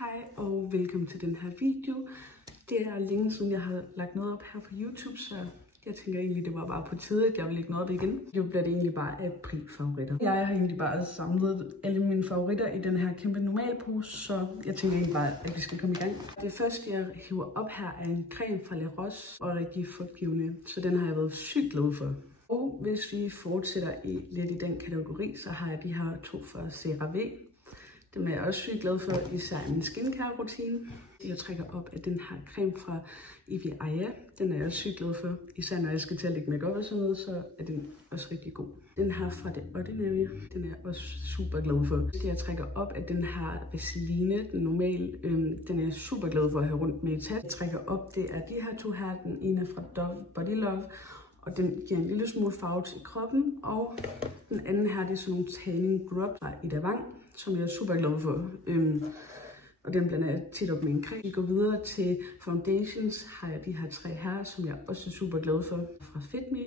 Hej og velkommen til den her video. Det er længe siden jeg har lagt noget op her på YouTube, så jeg tænker egentlig, det var bare på tide, at jeg vil lægge noget op igen. Nu bliver det egentlig bare april-favoritter. Jeg har egentlig bare samlet alle mine favoritter i den her kæmpe normalpose, så jeg tænker egentlig bare, at vi skal komme i gang. Det første, jeg hiver op her, er en creme fra La Roche og rigtig fugtgivende, så den har jeg været sygt glad for. Og hvis vi fortsætter lidt i den kategori, så har jeg de her to fra CeraVe. Dem er jeg også sygt glad for, især en skincare-rutine. Jeg trækker op af den her creme fra Ivy Aya. Den er jeg også sygt glad for. Især når jeg skal til at lægge makeup og sådan noget, så er den også rigtig god. Den her fra The Ordinary, den er jeg også super glad for. Jeg trækker op af den her Vaseline, den normale. Den er jeg super glad for at have rundt med i tas. Jeg trækker op, det er de her to her. Den ene er fra Dove Body Love, og den giver en lille smule farve til kroppen. Og den anden her, det er sådan nogle tanning drops fra Ida Wang, som jeg er super glad for. Og den blander jeg tit op med en creme. Vi går videre til foundations. Har jeg de her tre her, som jeg også er super glad for. Fra Fit Me.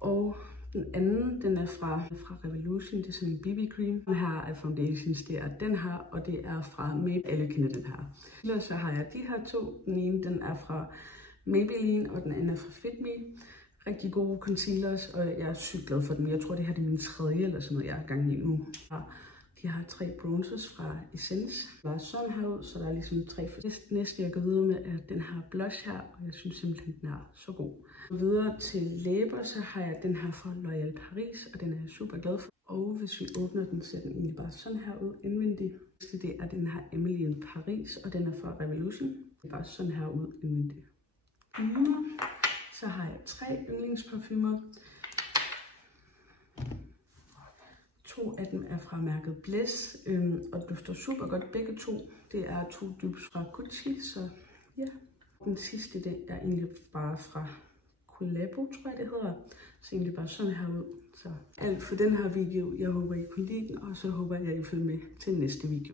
Og den anden, den er fra Revolution. Det er sådan en BB cream. Den her er foundations, det er den her, og det er fra Maybelline. Alle kender den her. Ellers så har jeg de her to. Den ene, den er fra Maybelline, og den anden er fra Fit Me. Rigtig gode concealers, og jeg er sygt glad for dem. Jeg tror, det her er min tredje eller sådan noget, jeg er i gang i nu. De har tre bronzers fra Essence. Der er sådan her ud, så der er ligesom tre. Næste, jeg går videre med, er den her blush her, og jeg synes simpelthen, den er så god. Videre til læber, så har jeg den her fra L'Oréal Paris, og den er jeg super glad for. Og hvis vi åbner den, ser den egentlig bare sådan her ud indvendigt. Det er den her Emily Paris, og den er fra Revolution. Det er bare sådan her ud indvendigt. Så har jeg tre yndlingsparfumer. To af dem er fra mærket Bliss, og dufter super godt begge to. Det er to dupes fra Gucci, så ja. Den sidste, det er egentlig bare fra Collabo, tror jeg det hedder. Så egentlig bare sådan her ud. Så alt for den her video. Jeg håber, I kunne lide den, og så håber jeg, I følger med til næste video.